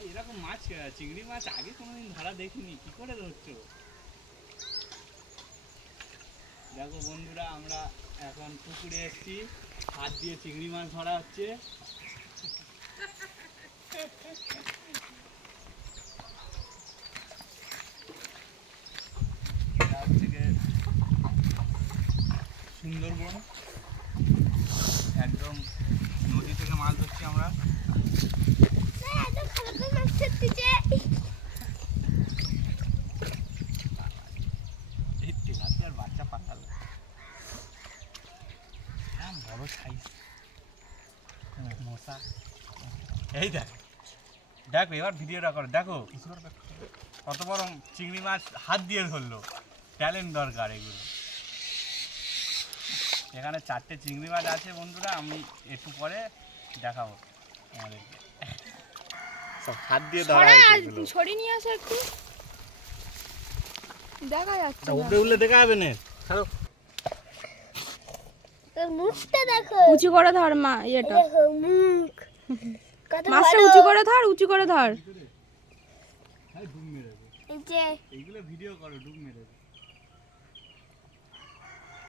ভাই এরকম মাছ চিংড়ি মাছ আগে কোনোদিন ধরা দেখিনি, কি করে ধরছো? দেখো বন্ধুরা, আমরা এখন পুকুরে এসেছি, হাত দিয়ে চিংড়ি মাছ ধরা হচ্ছে। সুন্দরবন, একদম নদী থেকে মাছ ধরছি আমরা। বাচ্চা পাতাল বড় সাইজ মশা। এই দেখ দেখো, এবার ভিডিওটা করো, দেখো কত বড় চিংড়ি মাছ হাত দিয়ে ধরলো। ট্যালেন্ট দরকার এগুলো। এখানে 4টে চিংড়ি মাছ আছে বন্ধুরা, আমি একটু পরে দেখাবো আমাদেরকে। সব হাত দিয়ে ধরা হয়েছে। ছড়ি নিয়ে আসো একটু, দেখা যাচ্ছে উপরে উঠলে দেখা যাবে না। ছাড়ো, তোর মুখটা দেখো, উঁচু করে ধর মা, এটা দেখো মুখ কত মাছটা বড়। উঁচু করে ধর, উঁচু করে ধর। ডুব মেরে এই যে এইগুলো ভিডিও করো, ডুব মেরে